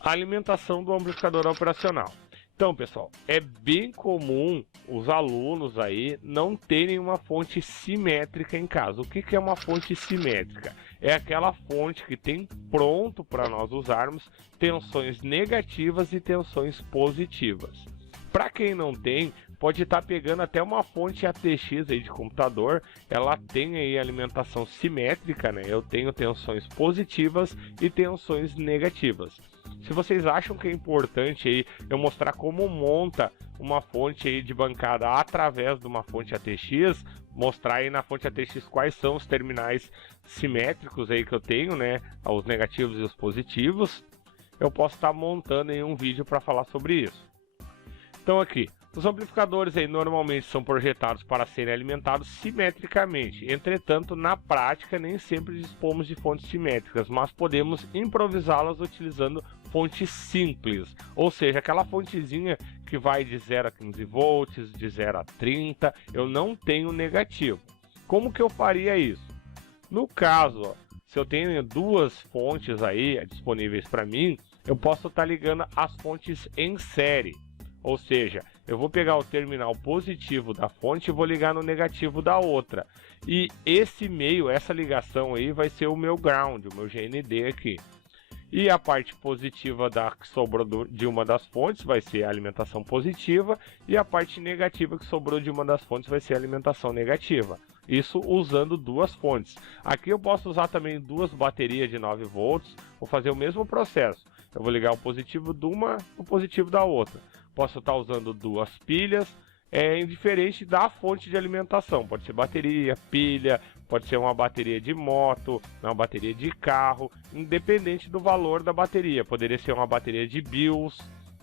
A alimentação do amplificador operacional. Então, pessoal, é bem comum os alunos aí não terem uma fonte simétrica em casa. O que é uma fonte simétrica? É aquela fonte que tem pronto para nós usarmos tensões negativas e tensões positivas. Para quem não tem, pode estar pegando até uma fonte ATX aí de computador, ela tem aí alimentação simétrica, né? Eu tenho tensões positivas e tensões negativas. Se vocês acham que é importante aí eu mostrar como monta uma fonte aí de bancada através de uma fonte ATX, mostrar aí na fonte ATX quais são os terminais simétricos aí que eu tenho, né? Os negativos e os positivos, eu posso estar montando aí um vídeo para falar sobre isso. Então aqui, os amplificadores aí normalmente são projetados para serem alimentados simetricamente. Entretanto, na prática nem sempre dispomos de fontes simétricas, mas podemos improvisá-las utilizando fontes simples, ou seja, aquela fontezinha que vai de 0 a 15 volts, de 0 a 30, eu não tenho negativo. Como que eu faria isso? No caso, ó, se eu tenho duas fontes aí disponíveis para mim, eu posso estar ligando as fontes em série. Ou seja, eu vou pegar o terminal positivo da fonte e vou ligar no negativo da outra. E esse meio, essa ligação aí vai ser o meu ground, o meu GND aqui. E a parte positiva que sobrou de uma das fontes vai ser a alimentação positiva. E a parte negativa que sobrou de uma das fontes vai ser a alimentação negativa. Isso usando duas fontes. Aqui eu posso usar também duas baterias de 9 volts. Vou fazer o mesmo processo. Eu vou ligar o positivo de uma e o positivo da outra. Posso estar usando duas pilhas, indiferente da fonte de alimentação. Pode ser bateria, pilha, pode ser uma bateria de moto, uma bateria de carro, independente do valor da bateria. Poderia ser uma bateria de BIOS.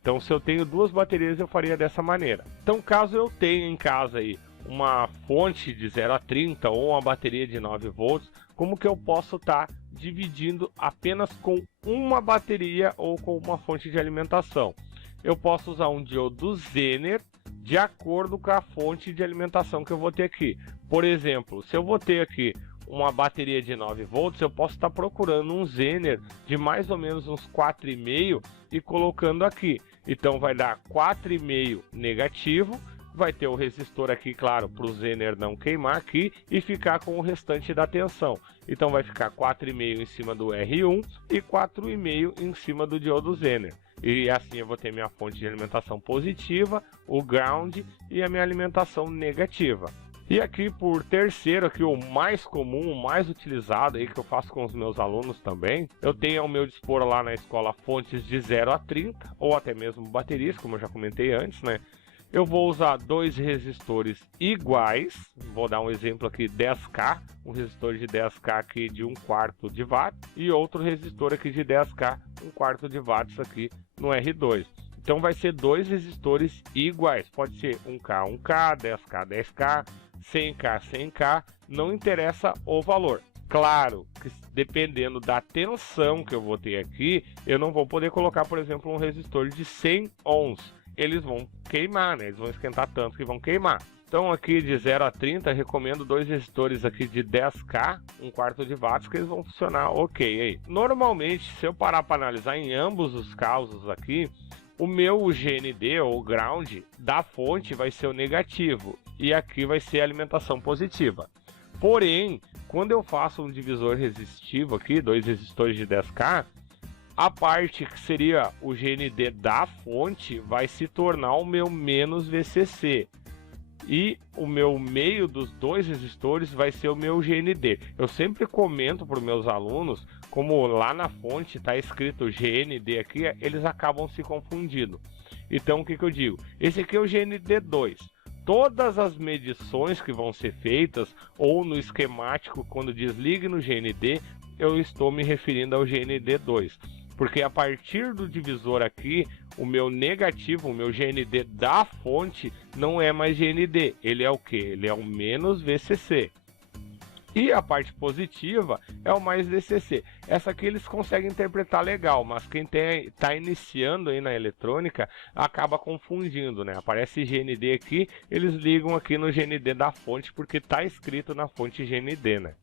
Então, se eu tenho duas baterias, eu faria dessa maneira. Então, caso eu tenha em casa aí uma fonte de 0 a 30 ou uma bateria de 9 volts, como que eu posso estar dividindo apenas com uma bateria ou com uma fonte de alimentação? Eu posso usar um diodo Zener de acordo com a fonte de alimentação que eu vou ter aqui. Por exemplo, se eu vou ter aqui uma bateria de 9 volts, eu posso estar procurando um Zener de mais ou menos uns 4,5 e colocando aqui. Então vai dar 4,5 negativo, vai ter o resistor aqui, claro, para o Zener não queimar aqui e ficar com o restante da tensão. Então vai ficar 4,5 em cima do R1 e 4,5 em cima do diodo Zener. E assim eu vou ter minha fonte de alimentação positiva, o ground e a minha alimentação negativa. E aqui por terceiro, aqui o mais comum, o mais utilizado aí que eu faço com os meus alunos também, eu tenho ao meu dispor lá na escola fontes de 0 a 30 ou até mesmo baterias, como eu já comentei antes, né? Eu vou usar dois resistores iguais, vou dar um exemplo aqui 10K, um resistor de 10K aqui de 1/4 de watt e outro resistor aqui de 10K, 1/4 de watts aqui no R2. Então vai ser dois resistores iguais, pode ser 1K, 1K, 10K, 10K, 100K, 100K, não interessa o valor. Claro que dependendo da tensão que eu vou ter aqui, eu não vou poder colocar, por exemplo, um resistor de 100 ohms. Eles vão queimar, né? Eles vão esquentar tanto que vão queimar. Então aqui de 0 a 30, recomendo dois resistores aqui de 10K, 1/4 de watts, que eles vão funcionar ok aí. Normalmente, se eu parar para analisar em ambos os casos aqui, o meu GND ou ground da fonte vai ser o negativo e aqui vai ser a alimentação positiva. Porém, quando eu faço um divisor resistivo aqui, dois resistores de 10K, a parte que seria o GND da fonte vai se tornar o meu menos VCC. E o meu meio dos dois resistores vai ser o meu GND. Eu sempre comento para os meus alunos, como lá na fonte está escrito GND aqui, eles acabam se confundindo. Então o que eu digo? Esse aqui é o GND2. Todas as medições que vão ser feitas, ou no esquemático, quando desligue no GND, eu estou me referindo ao GND2. Porque a partir do divisor aqui, o meu negativo, o meu GND da fonte, não é mais GND. Ele é o que? Ele é o menos VCC. E a parte positiva é o mais VCC. Essa aqui eles conseguem interpretar legal, mas quem está iniciando aí na eletrônica acaba confundindo, né? Aparece GND aqui, eles ligam aqui no GND da fonte porque está escrito na fonte GND, né?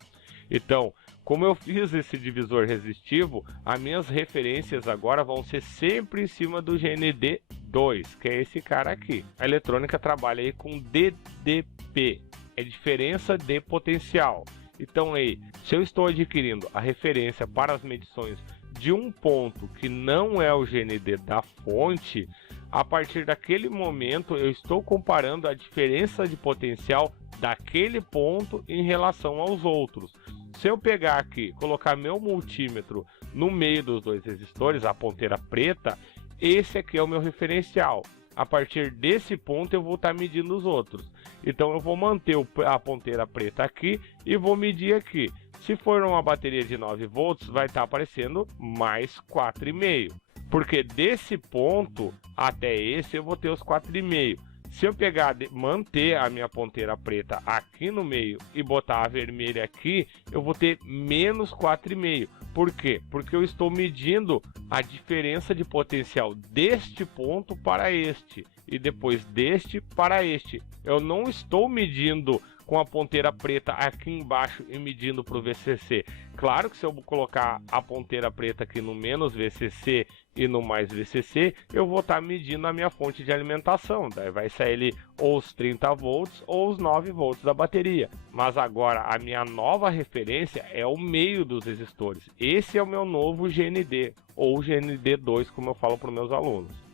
Então, como eu fiz esse divisor resistivo, as minhas referências agora vão ser sempre em cima do GND2, que é esse cara aqui. A eletrônica trabalha aí com DDP, é diferença de potencial. Então aí, se eu estou adquirindo a referência para as medições de um ponto que não é o GND da fonte, a partir daquele momento eu estou comparando a diferença de potencial daquele ponto em relação aos outros. Se eu pegar aqui, colocar meu multímetro no meio dos dois resistores, a ponteira preta, esse aqui é o meu referencial. A partir desse ponto eu vou estar medindo os outros. Então eu vou manter a ponteira preta aqui e vou medir aqui. Se for uma bateria de 9 volts, vai estar aparecendo mais 4,5. Porque desse ponto até esse eu vou ter os 4,5. Se eu pegar, manter a minha ponteira preta aqui no meio e botar a vermelha aqui, eu vou ter menos 4,5. Por quê? Porque eu estou medindo a diferença de potencial deste ponto para este e depois deste para este. Eu não estou medindo com a ponteira preta aqui embaixo e medindo para o VCC. Claro que se eu colocar a ponteira preta aqui no menos VCC e no mais VCC, eu vou estar medindo a minha fonte de alimentação. Daí vai sair ali ou os 30 volts ou os 9 volts da bateria. Mas agora a minha nova referência é o meio dos resistores. Esse é o meu novo GND, ou GND2, como eu falo para os meus alunos.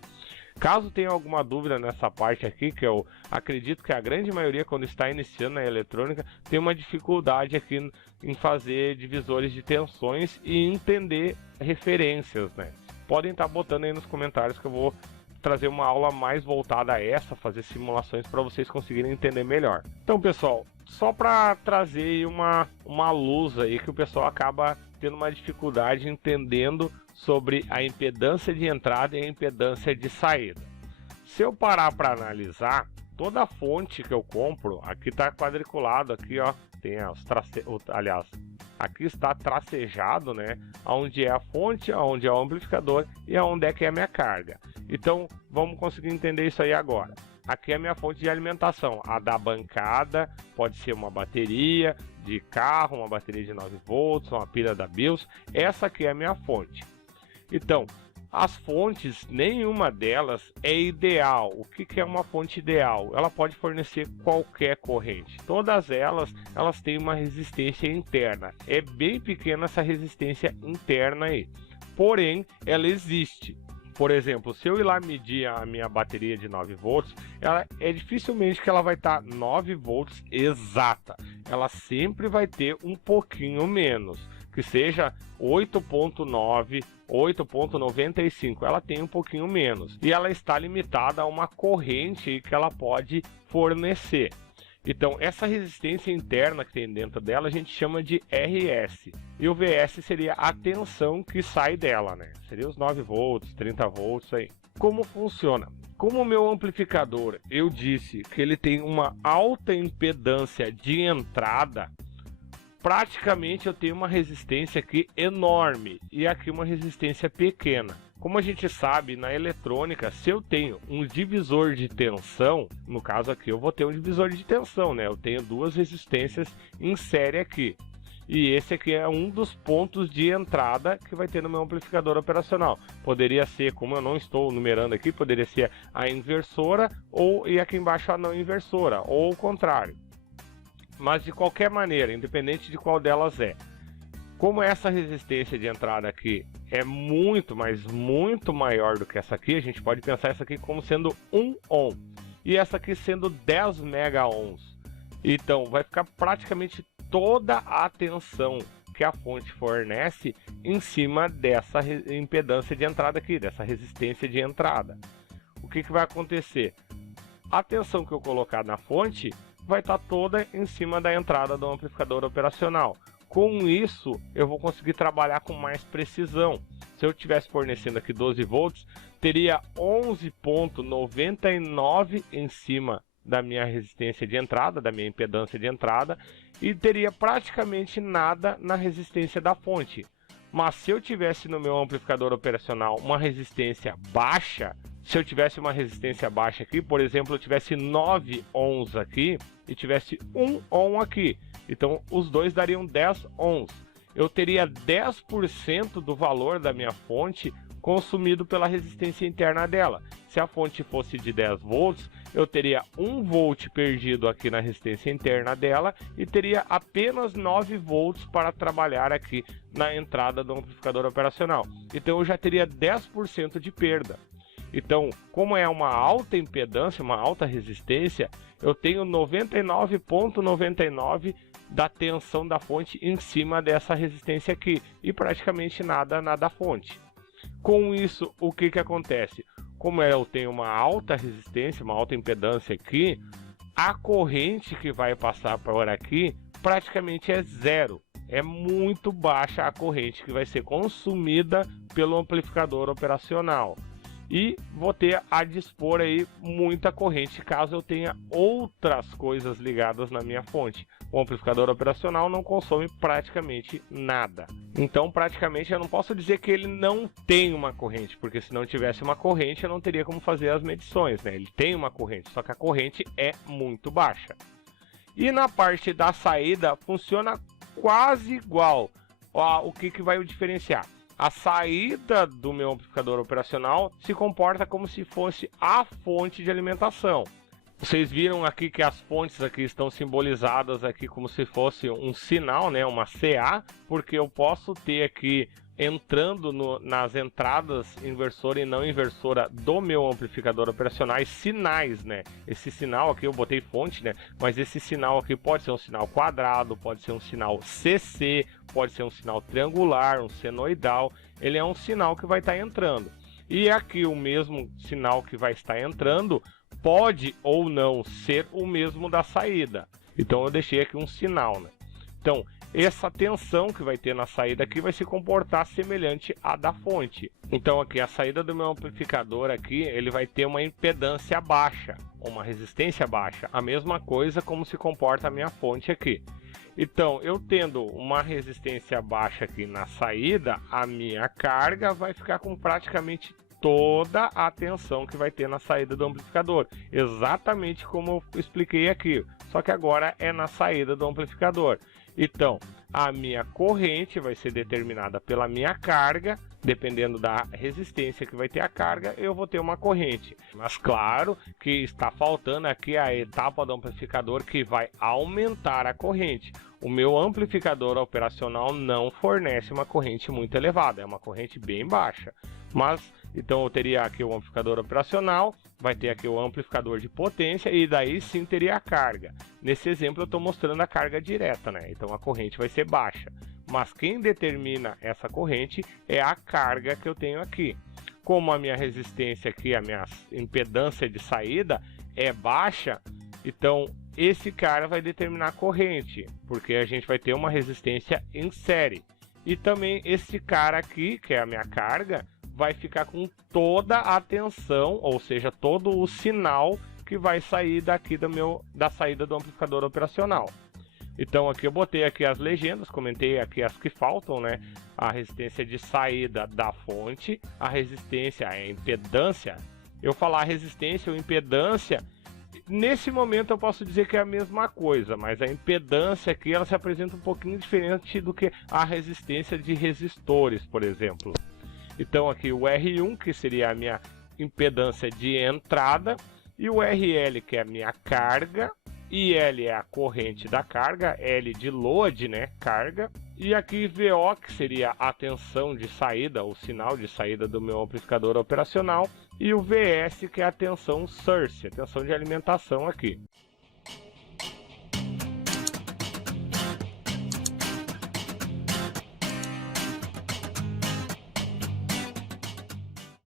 Caso tenha alguma dúvida nessa parte aqui, que eu acredito que a grande maioria, quando está iniciando na eletrônica, tem uma dificuldade aqui em fazer divisores de tensões e entender referências, né? Podem estar botando aí nos comentários que eu vou trazer uma aula mais voltada a essa, fazer simulações para vocês conseguirem entender melhor. Então, pessoal, só para trazer uma luz aí que o pessoal acaba tendo uma dificuldade entendendo sobre a impedância de entrada e a impedância de saída. Se eu parar para analisar, toda a fonte que eu compro, aqui está quadriculado, aqui ó, tem aliás, aqui está tracejado, né, onde é a fonte, onde é o amplificador e aonde é que é a minha carga. Então, vamos conseguir entender isso aí agora. Aqui é a minha fonte de alimentação, a da bancada, pode ser uma bateria de carro, uma bateria de 9 volts, uma pilha da BIOS, essa aqui é a minha fonte. Então, as fontes, nenhuma delas é ideal. O que é uma fonte ideal? Ela pode fornecer qualquer corrente. Todas elas têm uma resistência interna. É bem pequena essa resistência interna aí. Porém, ela existe. Por exemplo, se eu ir lá medir a minha bateria de 9 volts, ela é dificilmente que ela vai estar 9 volts exata. Ela sempre vai ter um pouquinho menos, que seja 8.9, 8.95, ela tem um pouquinho menos. E ela está limitada a uma corrente que ela pode fornecer. Então, essa resistência interna que tem dentro dela, a gente chama de RS. E o VS seria a tensão que sai dela, né? Seria os 9 volts, 30 volts aí. Como funciona? Como o meu amplificador, eu disse que ele tem uma alta impedância de entrada, praticamente eu tenho uma resistência aqui enorme e aqui uma resistência pequena. Como a gente sabe, na eletrônica, se eu tenho um divisor de tensão, no caso aqui eu vou ter um divisor de tensão, né? Eu tenho duas resistências em série aqui. E esse aqui é um dos pontos de entrada que vai ter no meu amplificador operacional. Poderia ser, como eu não estou numerando aqui, poderia ser a inversora e aqui embaixo a não inversora, ou o contrário. Mas de qualquer maneira, independente de qual delas é, como essa resistência de entrada aqui é muito, mas muito maior do que essa aqui, a gente pode pensar essa aqui como sendo 1 ohm e essa aqui sendo 10 mega ohms. Então vai ficar praticamente toda a tensão que a fonte fornece em cima dessa impedância de entrada aqui, dessa resistência de entrada. O que vai acontecer? A tensão que eu colocar na fonte vai estar toda em cima da entrada do amplificador operacional. Com isso, eu vou conseguir trabalhar com mais precisão. Se eu estivesse fornecendo aqui 12 volts, teria 11.99 em cima da minha resistência de entrada, da minha impedância de entrada, e teria praticamente nada na resistência da fonte. Mas se eu tivesse no meu amplificador operacional uma resistência baixa, se eu tivesse uma resistência baixa aqui, por exemplo, eu tivesse 9 ohms aqui e tivesse 1 ohm aqui, então os dois dariam 10 ohms. Eu teria 10% do valor da minha fonte consumido pela resistência interna dela. Se a fonte fosse de 10 volts, eu teria 1 volt perdido aqui na resistência interna dela e teria apenas 9 volts para trabalhar aqui na entrada do amplificador operacional. Então eu já teria 10% de perda. Então, como é uma alta impedância, uma alta resistência, eu tenho 99,99 da tensão da fonte em cima dessa resistência aqui e praticamente nada da fonte. Com isso, o que acontece? Como eu tenho uma alta resistência, uma alta impedância aqui, a corrente que vai passar por aqui praticamente é zero. É muito baixa a corrente que vai ser consumida pelo amplificador operacional. E vou ter a dispor aí muita corrente caso eu tenha outras coisas ligadas na minha fonte. O amplificador operacional não consome praticamente nada. Então praticamente eu não posso dizer que ele não tem uma corrente, porque se não tivesse uma corrente eu não teria como fazer as medições, né? Ele tem uma corrente, só que a corrente é muito baixa. E na parte da saída funciona quase igual. Ó, o que vai diferenciar? A saída do meu amplificador operacional se comporta como se fosse a fonte de alimentação. Vocês viram aqui que as fontes aqui estão simbolizadas aqui como se fosse um sinal, né, uma CA, porque eu posso ter aqui entrando nas entradas inversora e não inversora do meu amplificador operacional sinais, né? Esse sinal aqui eu botei fonte, né? Mas esse sinal aqui pode ser um sinal quadrado, pode ser um sinal CC, pode ser um sinal triangular, um senoidal. Ele é um sinal que vai estar entrando. E aqui o mesmo sinal que vai estar entrando pode ou não ser o mesmo da saída. Então eu deixei aqui um sinal, né? Então, essa tensão que vai ter na saída aqui vai se comportar semelhante à da fonte. Então aqui a saída do meu amplificador aqui, ele vai ter uma impedância baixa, uma resistência baixa. A mesma coisa como se comporta a minha fonte aqui. Então, eu tendo uma resistência baixa aqui na saída, a minha carga vai ficar com praticamente toda a tensão que vai ter na saída do amplificador. Exatamente como eu expliquei aqui, só que agora é na saída do amplificador. Então, a minha corrente vai ser determinada pela minha carga, dependendo da resistência que vai ter a carga, eu vou ter uma corrente. Mas claro que está faltando aqui a etapa do amplificador que vai aumentar a corrente. O meu amplificador operacional não fornece uma corrente muito elevada, é uma corrente bem baixa. Mas, então eu teria aqui o amplificador operacional, vai ter aqui o amplificador de potência e daí sim teria a carga. Nesse exemplo eu estou mostrando a carga direta, né? Então a corrente vai ser baixa. Mas quem determina essa corrente é a carga que eu tenho aqui. Como a minha resistência aqui, a minha impedância de saída é baixa, então esse cara vai determinar a corrente, porque a gente vai ter uma resistência em série. E também esse cara aqui, que é a minha carga, vai ficar com toda a tensão, ou seja, todo o sinal que vai sair daqui da saída do amplificador operacional. Então aqui eu botei aqui as legendas, comentei aqui as que faltam, né? A resistência de saída da fonte, a resistência, a impedância. Eu falar resistência ou impedância, nesse momento eu posso dizer que é a mesma coisa, mas a impedância aqui ela se apresenta um pouquinho diferente do que a resistência de resistores, por exemplo. Então aqui o R1, que seria a minha impedância de entrada, e o RL, que é a minha carga, IL é a corrente da carga, L de load, né, carga, e aqui VO, que seria a tensão de saída, o sinal de saída do meu amplificador operacional, e o VS, que é a tensão source, a tensão de alimentação aqui.